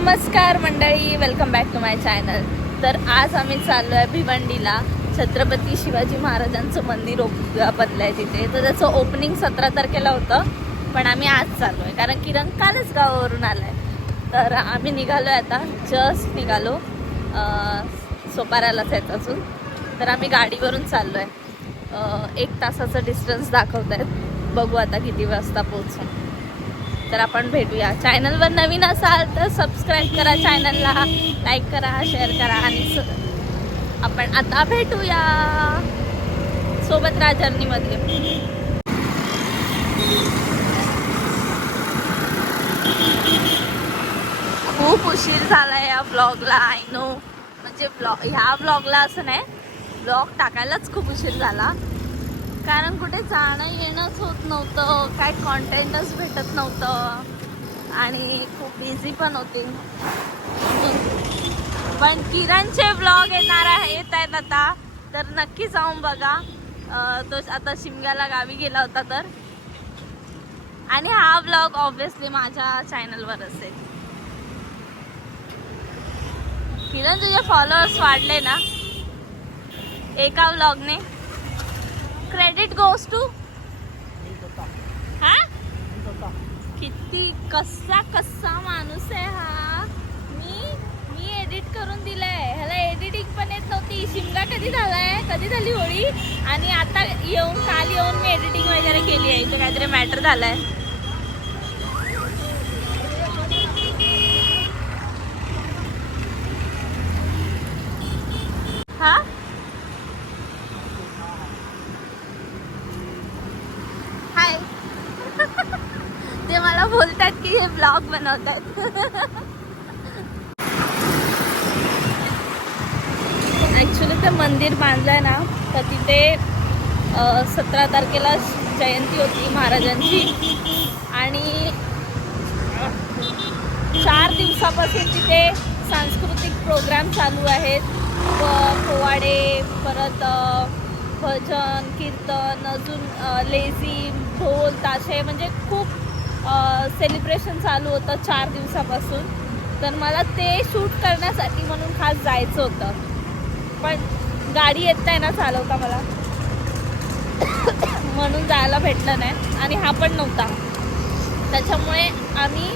नमस्कार मंडळी welcome back to my channel तर आज आम्ही चाललो आहे भिवंडीला. छत्रपती शिवाजी महाराजांचं मंदिर ओप- बनलं आहे तिथे. तर त्याचं ओपनिंग सतरा तारखेला होतं पण आम्ही आज चाललो आहे कारण किरण कालच गावावरून आलं आहे तर आम्ही निघालो आहे आता जस्ट निघालो. सोपाऱ्यालाच आहेत अजून. तर आम्ही गाडीवरून चाललो आहे एक तासाचं डिस्टन्स दाखवत आहेत बघू आता किती वाजता पोहोचू. तर आपण भेटूया. चॅनलवर नवीन असाल तर सबस्क्राईब करा चॅनलला लाईक करा शेअर करा आणि आपण आता भेटूया. सोबत राहा जर्नीमध्ये खूप उशीर झाला या ब्लॉगला आय नो म्हणजे ब्लॉग ह्या ब्लॉगला असं नाही ब्लॉग टाकायलाच खूप उशीर झाला. कारण कुठे जाणं येणंच होत नव्हतं काय कॉन्टेंटच भेटत नव्हतं. आणि खूप बिझी पण होती. पण किरणचे ब्लॉग येणार आहे येत आहेत आता. तर नक्की जाऊन बघा. तो आता शिमग्याला गावी गेला होता तर. आणि हा ब्लॉग ऑब्विसली माझ्या चॅनलवर असेल किरण तुझे फॉलोअर्स वाढले ना? एका ब्लॉगने क्रेडिट गोस टू हा किती कसा कसा माणूस आहे हा. मी मी एडिट करून दिलंय. ह्याला एडिटिंग पण येत नव्हती. शिमगा कधी झालाय? कधी झाली होळी? आणि आता येऊन काल येऊन मी एडिटिंग वगैरे केली आहे. इथं काहीतरी मॅटर झालाय. हा हाय ते मला बोलतात की हे ब्लॉग बनवतात ॲक्च्युली ते मंदिर बांधलं आहे ना तर तिथे सतरा तारखेला जयंती होती महाराजांची. आणि चार दिवसापासून तिथे सांस्कृतिक प्रोग्राम चालू आहेत. पोवाडे परत भजन कीर्तन अजून लेझी ढोल ताशे म्हणजे खूप सेलिब्रेशन चालू होतं चार दिवसापासून. तर मला ते शूट करण्यासाठी म्हणून खास जायचं होतं. पण गाडी येत नाही ना चालवता मला. म्हणून जायला भेटलं नाही आणि हा पण नव्हता. त्याच्यामुळे आम्ही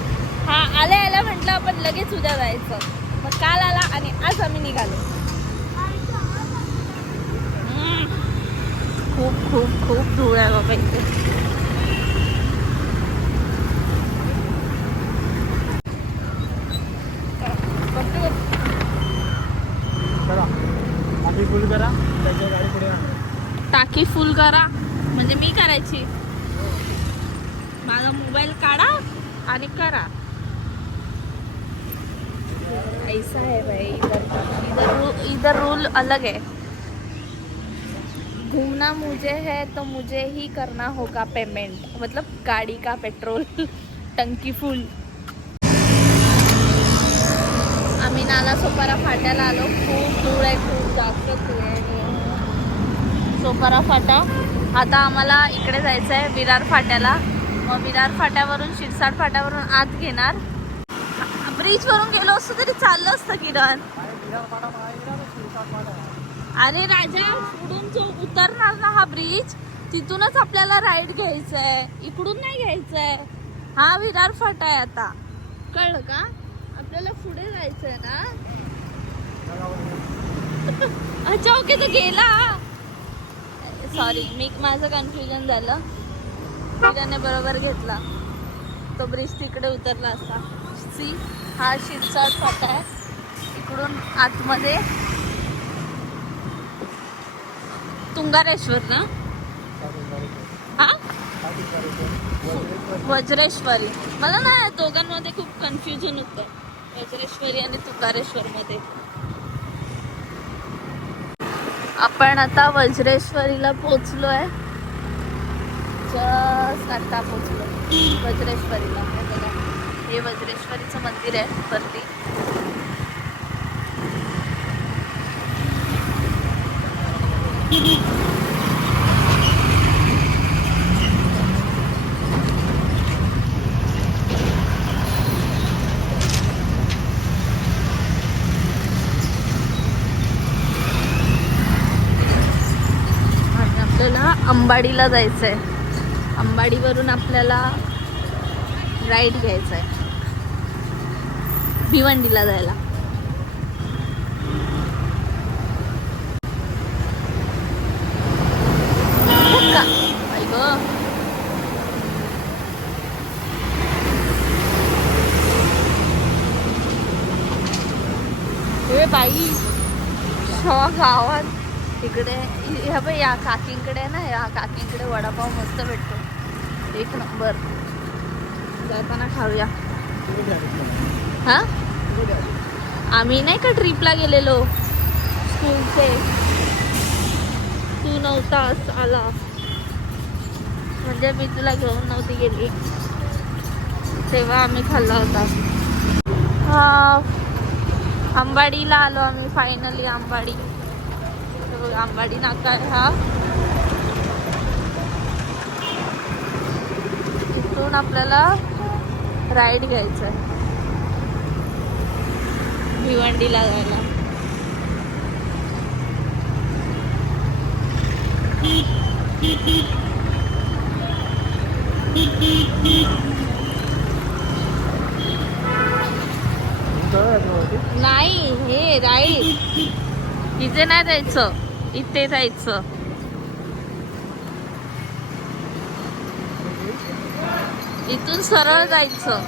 हा आल्या आल्या म्हटलं आपण लगेच उद्या जायचं. मग काल आला आणि आज आम्ही निघालो. खूप खूप खूप धूळ आहे बाबा इथे करा आधी फुल करा त्याच्या गाडी पुढे आणा. टाकी फुल करा. म्हणजे मी करायची. माझा मोबाईल काढा आणि करा. ऐसा है भाई इधर इधर रूल इधर रूल अलग है. घूमना मुझे है तो मुझे ही करना होगा पेमेंट मतलब गाड़ी का पेट्रोल टंकी फुल आम्ही नाला सोपारा फाट्याला आलो. खूप धूळ आहे खूप जास्त धूळ आहे. आणि सोपारा फाटा. आता आम्हाला इकडे जायचं आहे विरार फाट्याला. मग विरार फाट्यावरून शिरसाट फाट्यावरून आत घेणार. ब्रिजवरून गेलो असतो तरी चाललं असतं किरण. अरे राजा पुढून जो उतरणार ना हा ब्रिज तिथूनच आपल्याला राईड घ्यायचं आहे इकडून नाही घ्यायचं आहे हा विरार फाटा आहे आता. कळलं का? आपल्याला पुढे जायचं आहे ना? अच्छा ओके तो गेला. सॉरी मी माझं कन्फ्युजन झालं. त्याने बरोबर घेतला. तो ब्रिज तिकडे उतरला असता. सी हा शिरसाट फाटा आहे इकडून आतमध्ये. तुंगारेश्वर ना? हा? वज्रेश्वरी. मला ना दोघांमध्ये खूप कन्फ्युजन होतं. वज्रेश्वरी आणि तुकारेश्वरमध्ये आपण आता वज्रेश्वरीला पोचलो आहे जस्ट आता पोचलो वज्रेश्वरीला. बघा. हे वज्रेश्वरीचं मंदिर आहे वरती. अंबाडीला जायचं आहे अंबाडीवरून आपल्याला राईड घ्यायचं आहे भिवंडीला जायला. हो का? बाई शॉक गावात तिकडे ह्या बाई या काकींकडे ना या काकींकडे वडापाव मस्त भेटतो. एक नंबर. जाताना खाऊया. हा? आम्ही नाही का ट्रिपला गेलेलो? स्कूलचे. तू नव्हतास आला. म्हणजे मी तुला घेऊन नव्हती गेली. तेव्हा आम्ही खाल्ला होता. हा. अंबाडीला आलो आम्ही फायनली अंबाडी. बघ, आंबाडी नाका हा. इथून आपल्याला राईड घ्यायचं आहे भिवंडीला जायला नाही हे राईड. इथे नाही जायचं. इथे जायचं. इथून सरळ जायचं.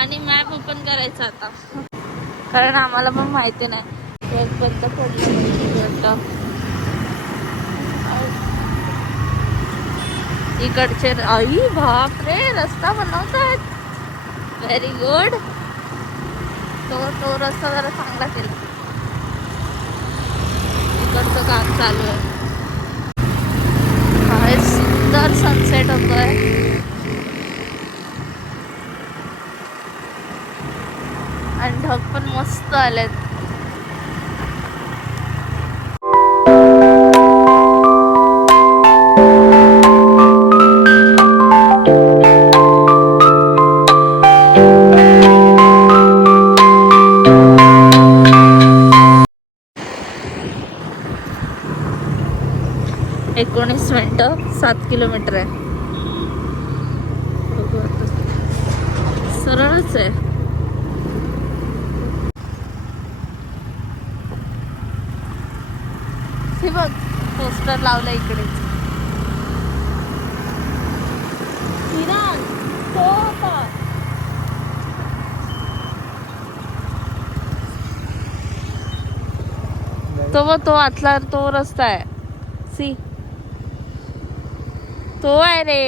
आणि मॅप ओपन करायचं आता. कारण आम्हाला पण माहिती नाही. बंद पडलं इकडचे आई बाप रे रस्ता बनवतात. व्हेरी गुड तो तो रस्ता जरा चांगला केला. इकडचं काम चालू आहे. सुंदर सनसेट होतोय. आणि ढग पण मस्त आलेत. सात किलोमीटर आहे. सरळच आहे. हे बघ पोस्टर लावलं इकडेच किरण, तो होता. तो तो आतला तो रस्ता आहे. सी. तो आहे रे.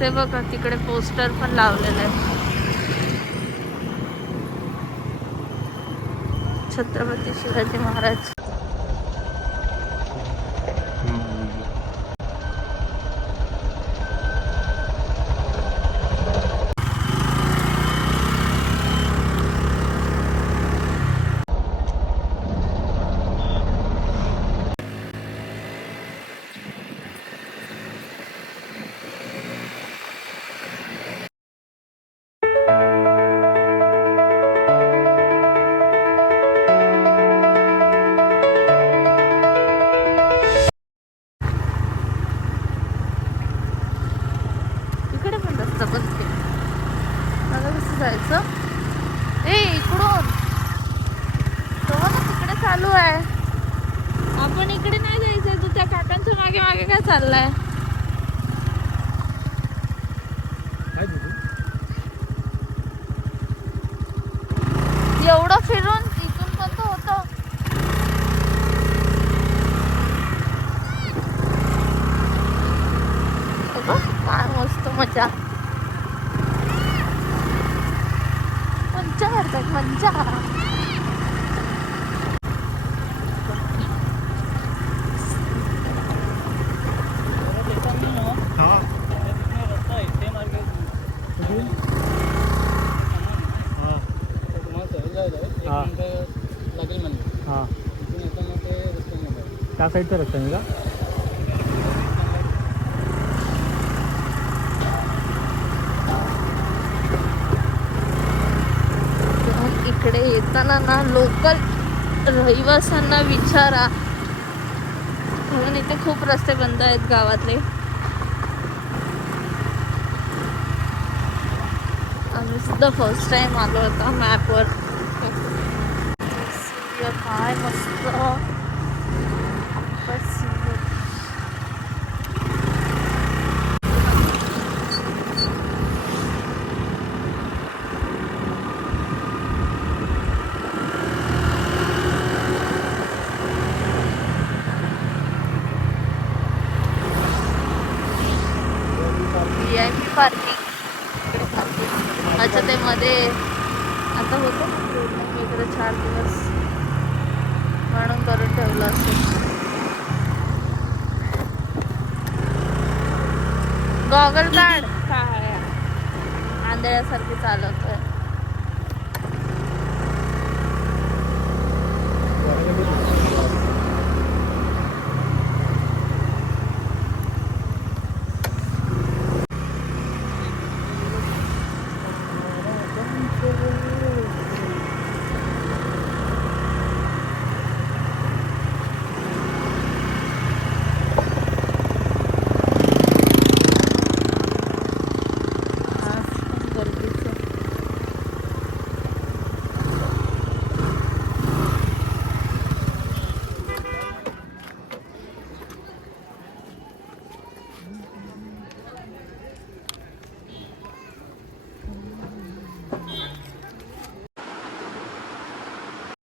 ते बघा तिकडे पोस्टर पण लावलेलं आहे. छत्रपती शिवाजी महाराज. त्या साईडचा रस्ता आहे का इकडे येताना ना लोकल रहिवाशांना विचारा. म्हणून इथे खूप रस्ते बंद आहेत गावातले. आम्ही सुद्धा फर्स्ट टाइम आलो होता मॅपवर काय मस्त. खूपच पार्किंग अच्छा ते मध्ये आता होतं ना? इकडे चार दिवस म्हणून करून ठेवलं असेल. गॉगल काढ काय आंधळ्यासारखे चालवतो.